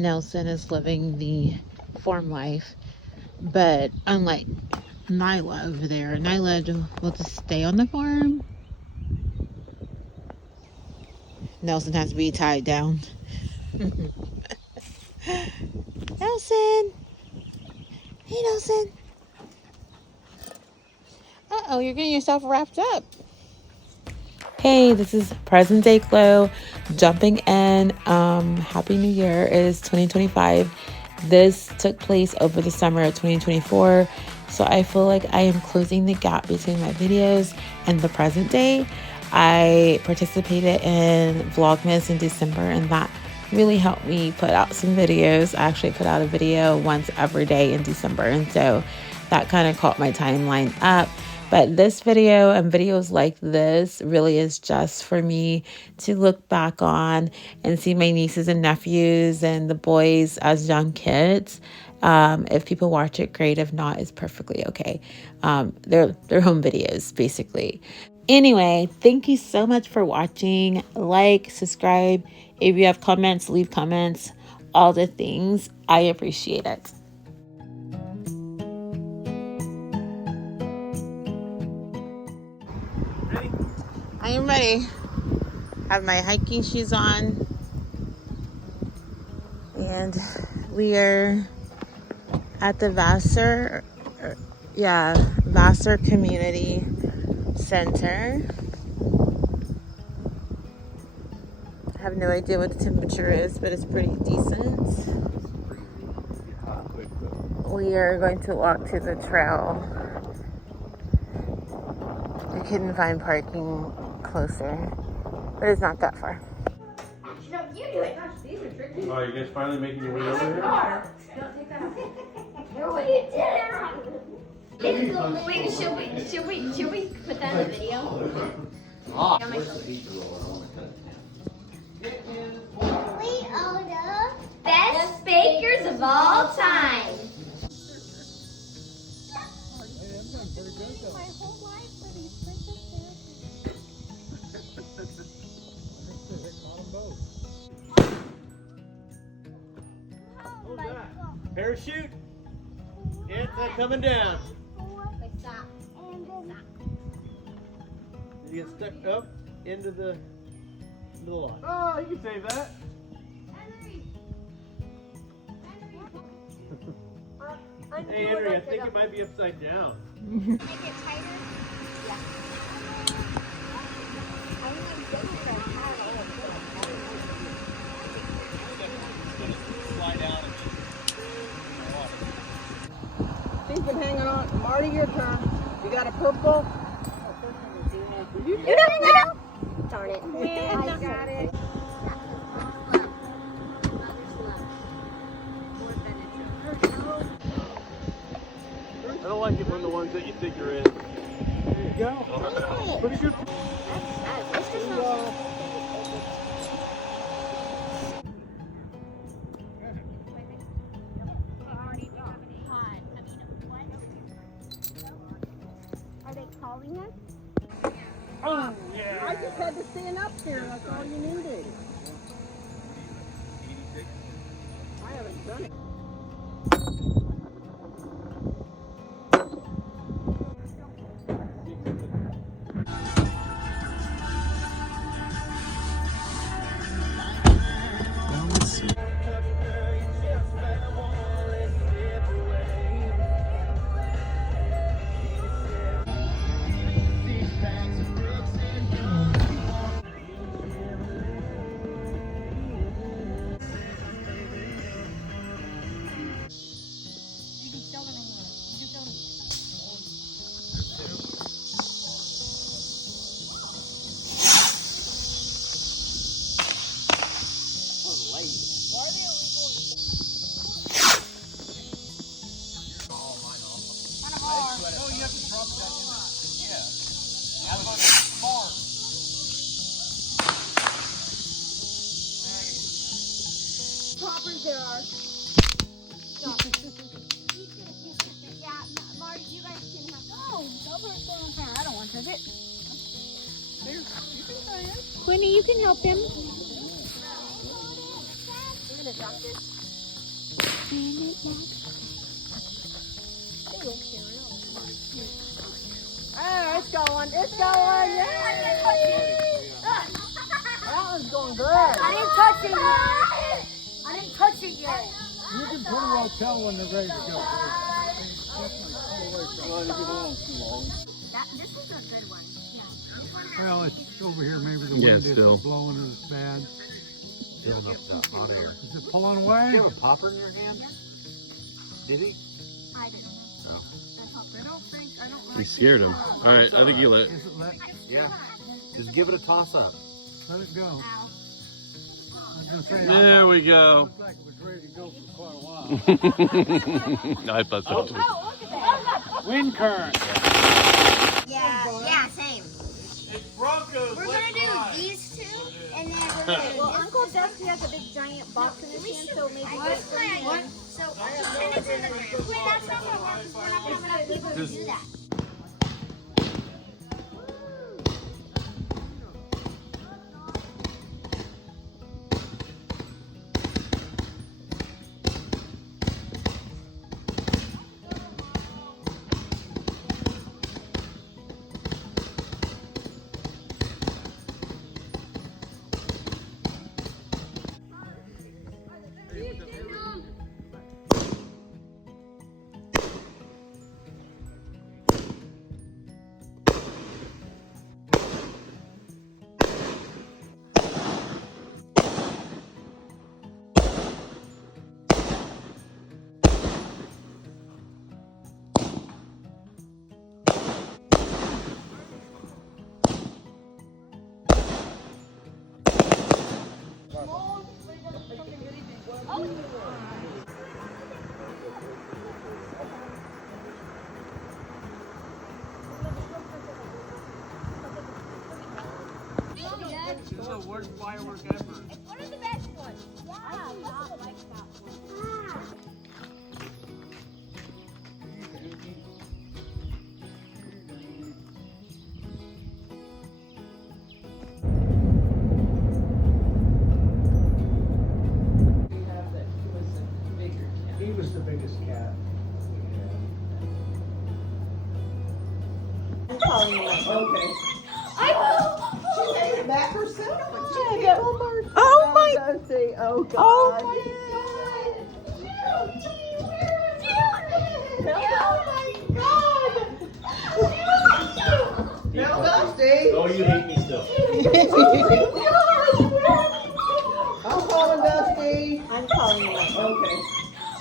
Nelson is living the farm life, but unlike Nyla over there, Nyla will just stay on the farm. Nelson has to be tied down. Nelson! Hey, Nelson! Uh-oh, you're getting yourself wrapped up. Hey, this is Present Day Chloe jumping in. Happy New Year. It is 2025. This took place over the summer of 2024. So I feel like I am closing the gap between my videos and the present day. I participated in Vlogmas in December, and that really helped me put out some videos. I actually put out a video once every day in December, and so that kind of caught my timeline up. But this video and videos like this really is just for me to look back on and see my nieces and nephews and the boys as young kids. If people watch it, great. If not, it's perfectly okay. They're home videos, basically. Anyway, thank you so much for watching. Like, subscribe. If you have comments, leave comments. All the things. I appreciate it. Ready? I am ready. Have my hiking shoes on. And we are at the Vassar Community Center. I have no idea what the temperature is, but it's pretty decent. We are going to walk to the trail. We couldn't find parking closer, but it's not that far. No, you do it. Gosh, these are tricky. Oh, are you guys finally making your way over here? Don't take that off. No, you did it. Wait, should we put that in the video? We are the best bakers of all time. My whole life for these Parachute. It's coming down. Stop. You get stuck up into the line. Oh, you can save that. Hey, Henry, I think it might be upside down. Make it tighter. Yeah. Slide down. She's been hanging on. Marty, your turn. You got a purple? You don't know. Darn it. I got it. I don't like it when the ones that you think are in. There you go. Pretty good. Are they calling us? Oh, yeah. I just had to stand up here. That's all you needed. I haven't done it. Poppers there are. Yeah, Marty, you guys can have. No, I don't want to touch it. Quinny, you can help him. I'm gonna drop this. Oh, it's going. It's going. Yay! That one's going good. I didn't touch it yet. I didn't touch it yet. You can pretty well tell when they're ready to go. This is a good one. Yeah. Well, it's over here. Maybe the Yeah, wind still. isn't blowing as bad. Filling up the hot air. Is it pulling away? Do you have a popper in your hand? Did he? I did. Oh. I don't think. I don't like. You scared him. All right, I think you let. Is it Yeah. Just give it a toss up. let it go? I was gonna say, There we it go. looked like it was ready to go for quite a while. I thought so too. Oh, look at that. Wind current. Yeah, same. We're gonna do these two, and then we're gonna do Well, Uncle Dusty has a big giant box in his hand, so maybe this one. So, and it's in the wait, that's not gonna work because we're not gonna have enough people to do that. This is the worst firework ever. It's one of the best ones. Yeah, I love like that one. He was the biggest cat. Okay. I will. She made it back herself. Oh my! Dusty. Oh God. Oh my! Now, Dusty. Oh, you hate me still. I'm calling Dusty. I'm calling you. Okay.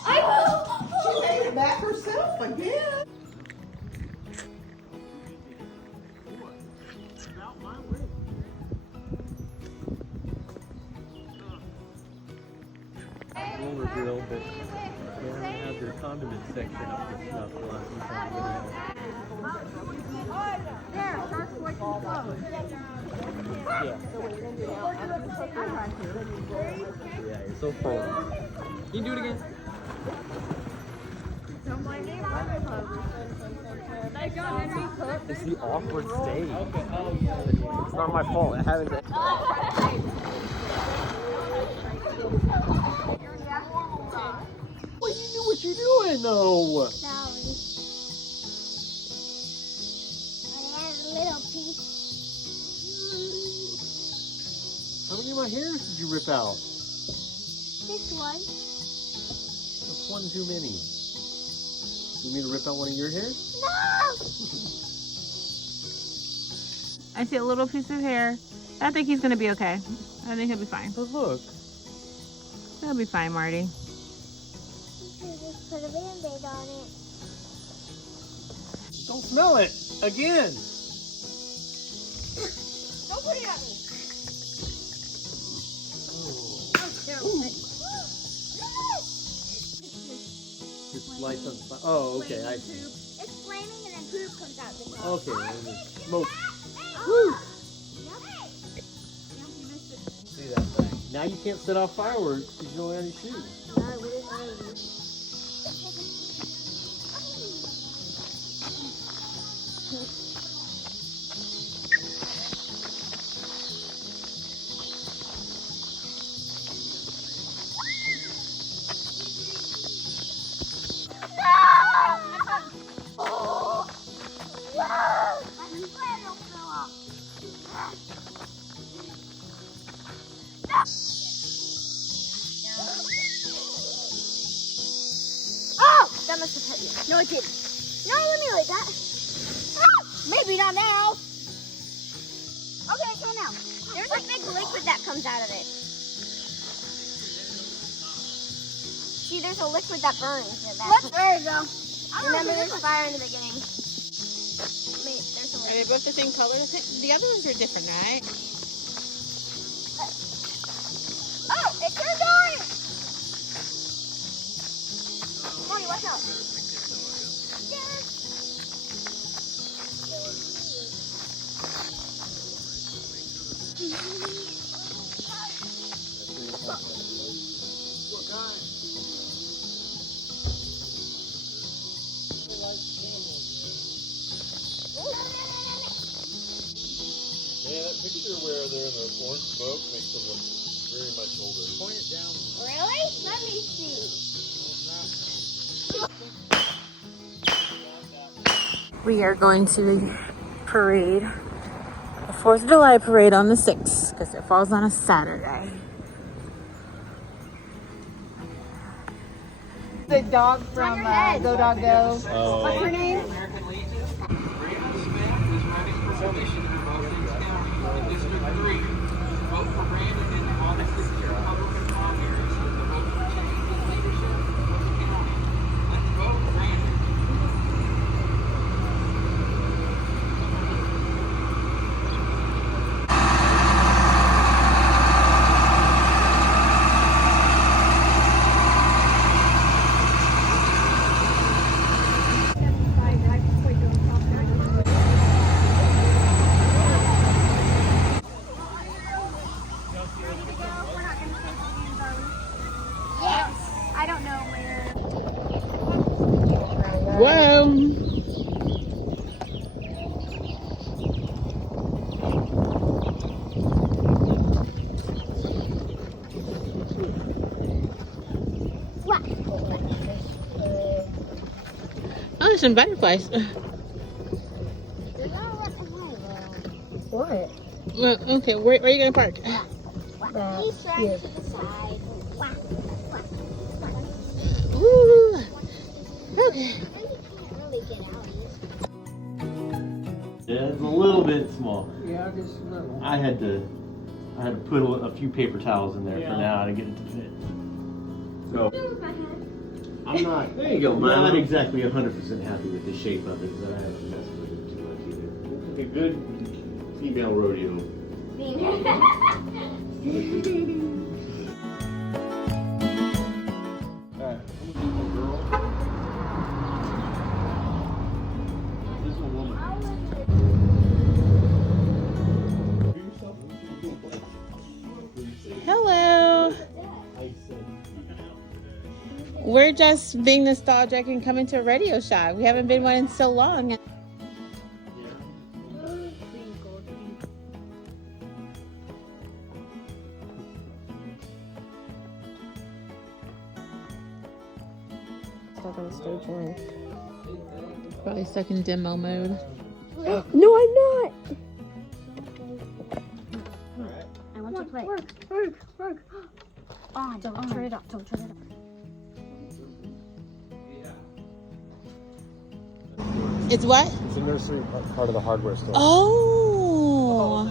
I will. She made it back herself again. We'll reveal that they only have their condiment section up to snuff. We'll have some time to get it out. There, shark's way too close. Yeah, you're so full. Can you do it again? Don't blame me. It's the awkward stage. It's not my fault. It happens. Well, you knew what you're doing, though. Sorry. I had a little piece. How many of my hairs did you rip out? This one. That's one too many. You mean to rip out one of your hairs? No! I see a little piece of hair. I think he's gonna be okay. I think he'll be fine. But look. He'll be fine, Marty. You should just put a band-aid on it. Don't smell it again. Don't put it on me. Just lights on fire. Oh, okay. I see. It's flaming and then poop comes out the top. Okay, and then smoke. Woo! See that thing? Now you can't set off fireworks because you don't have any shoes. kid. No, let me like that. Ah, maybe not now. Okay, so now. There's a big liquid that comes out of it. See, there's a liquid that burns. There you go. Remember, there's fire in the beginning. Wait, there's a Are liquid. they both the same color? The other ones are different, right? Oh, it turned orange! Mommy, watch out. Yeah, that picture where they're in the orange smoke makes them look very much older. Point it down. Really? Let me see. We are going to the parade, the 4th of July parade on the 6th, because it falls on a Saturday. The dog from Go Dog Go. What's her name? Yes. I don't know where. Whoa! What? Oh, there's some butterflies. What? Well, okay, where are you going to park? He's trying to the side. Ooh. Okay. Really get out. Yeah, it's a little bit small. Yeah, just a little. I had to put a few paper towels in there for now to get it to fit. So I'm not. There you go, Not man. exactly 100% happy with the shape of it, but I haven't messed with it too much either. It's like a good female rodeo. Hello. We're just being nostalgic and coming to a radio shack. We haven't been one in so long. Stuck on stage one. Probably stuck in demo mode. No, I'm not. I want to play. Work. Oh, don't turn it off. Don't turn it off. It's what? It's the nursery part of the hardware store. Oh.